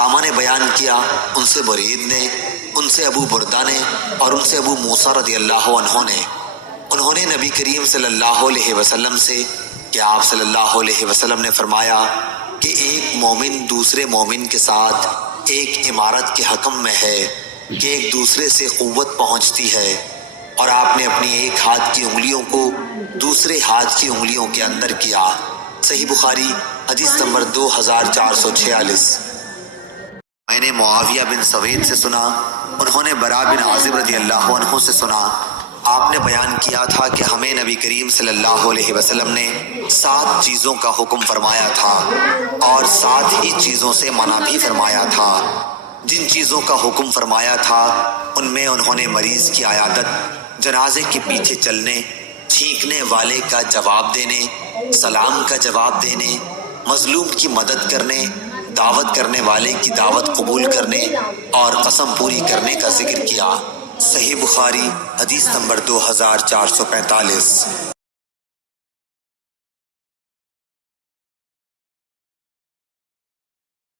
اسامہ نے بیان کیا، ان سے برید نے، ان سے ابو بردہ نے، اور ان سے ابو موسیٰ رضی اللہ عنہ نے، انہوں نے نبی کریم صلی اللہ علیہ وسلم سے کہ آپ صلی اللہ علیہ وسلم نے فرمایا کہ ایک مومن دوسرے مومن کے ساتھ ایک عمارت کے حکم میں ہے کہ ایک دوسرے سے قوت پہنچتی ہے، اور آپ نے اپنی ایک ہاتھ کی انگلیوں کو دوسرے ہاتھ کی انگلیوں کے اندر کیا۔ صحیح بخاری حدیث نمبر 2446۔ میں نے معاویہ بن سوید سے سنا، انہوں نے برا بن عازب رضی اللہ عنہ سے سنا، آپ نے بیان کیا تھا کہ ہمیں نبی کریم صلی اللہ علیہ وسلم نے 7 چیزوں کا حکم فرمایا تھا اور 7 ہی چیزوں سے منع بھی فرمایا تھا۔ جن چیزوں کا حکم فرمایا تھا ان میں انہوں نے مریض کی عیادت، جنازے کے پیچھے چلنے، چھینکنے والے کا جواب دینے، سلام کا جواب دینے، مظلوم کی مدد کرنے، دعوت کرنے والے کی دعوت قبول کرنے اور قسم پوری کرنے کا ذکر کیا۔ صحیح بخاری حدیث نمبر 2445۔